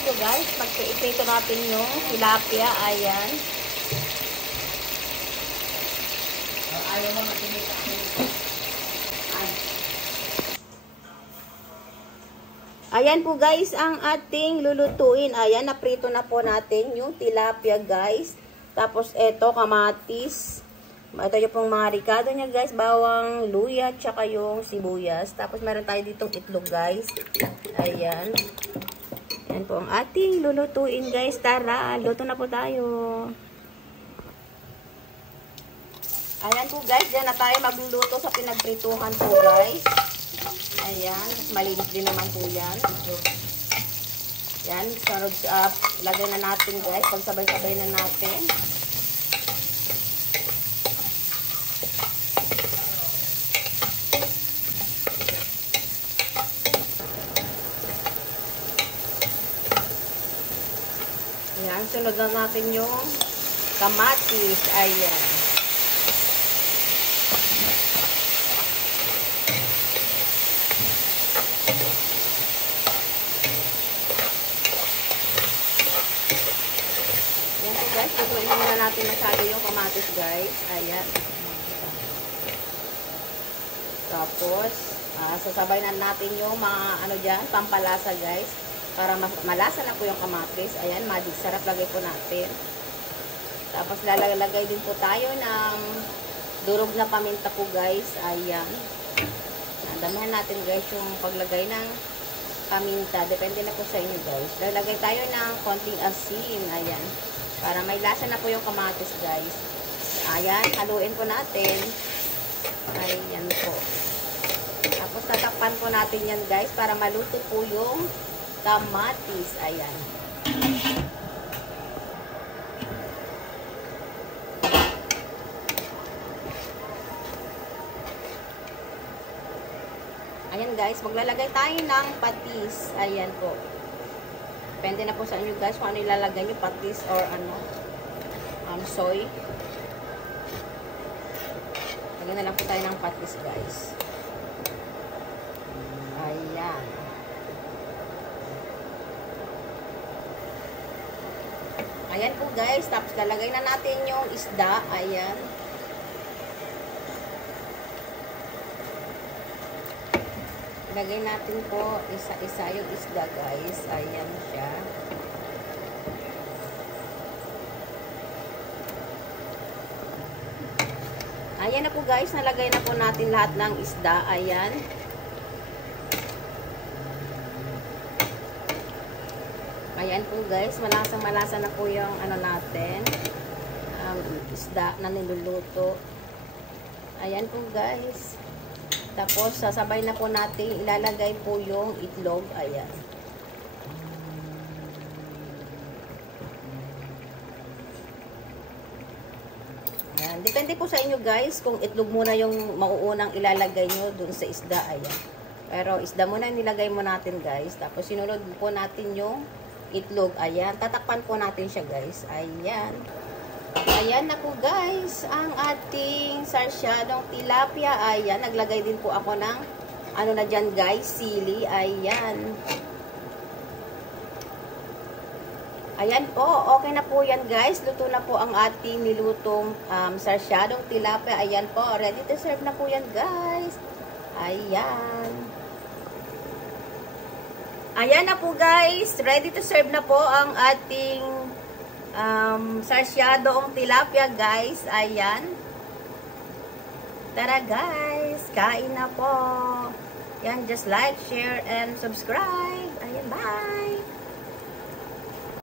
po guys, mag-iprito natin yung tilapia. Ayan. Ayaw mo matinit ako. Ayan po guys, ang ating lulutuin. Ayan, naprito na po natin yung tilapia guys. Tapos eto, kamatis. Ito yung pong mga ricado niya guys. Bawang, luya, tsaka yung sibuyas. Tapos meron tayo ditong itlog guys. Ayan. Ayan po ang ating lulutuin guys. Tara, luto na po tayo. Ayan po guys, dyan na tayo magluluto sa pinagprituhan po guys. Ayan, malinis din naman po yan. Yan, sunod up. Lagay na natin guys, pagsabay-sabay na natin. Ayan, sunod na natin yung kamatis. Ayan. Guys, tutuin muna natin masyado yung kamatis guys. Ayan. Tapos, sasabay na natin yung mga ano dyan, pampalasa guys. Para malasa na po yung kamatis. Ayan, magic sarap lagay po natin. Tapos, lalagay din po tayo ng durog na paminta po guys. Ayan. Damihan natin guys yung paglagay ng paminta. Depende na po sa inyo guys. Lalagay tayo ng konting asin. Ayan. Para may lasa na po yung kamatis, guys. Ayan, haluin po natin. Ayan po. Tapos, tatakpan po natin yan, guys, para maluto po yung kamatis. Ayan. Ayan, guys, maglalagay tayo ng patis. Ayan po. Depende na po sa inyo guys kung ano ilalagay nyo, patis or ano, soy. Lagyan na lang po tayo ng patis guys. Ayan. Ayan po guys, tapos lalagay na natin yung isda. Ayan. Lagay natin po isa-isa yung isda guys. Ayan siya. Ayan na po guys. Nalagay na po natin lahat ng isda. Ayan. Ayan po guys. Malasa na po yung ano natin. Isda na niluluto. Ayan po guys. Tapos, sasabay na po natin, ilalagay po yung itlog. Ayan. Ayan. Depende po sa inyo guys, kung itlog muna yung mauunang ilalagay nyo dun sa isda. Ayan. Pero, isda muna yung nilagay mo natin guys. Tapos, sinunod po natin yung itlog. Ayan. Tatakpan po natin siya guys. Ayan. Ayan na po guys, ang ating sarsyadong tilapia. Ayan, naglagay din po ako ng ano na dyan guys, sili. Ayan. Ayan po, okay na po yan guys. Luto na po ang ating nilutong sarsyadong tilapia. Ayan po, ready to serve na po yan guys. Ayan. Ayan na po guys, ready to serve na po ang ating sarsyadong tilapia guys. Ayan. Tara guys, kain na po. Yan, just like, share, and subscribe. Ayan, bye!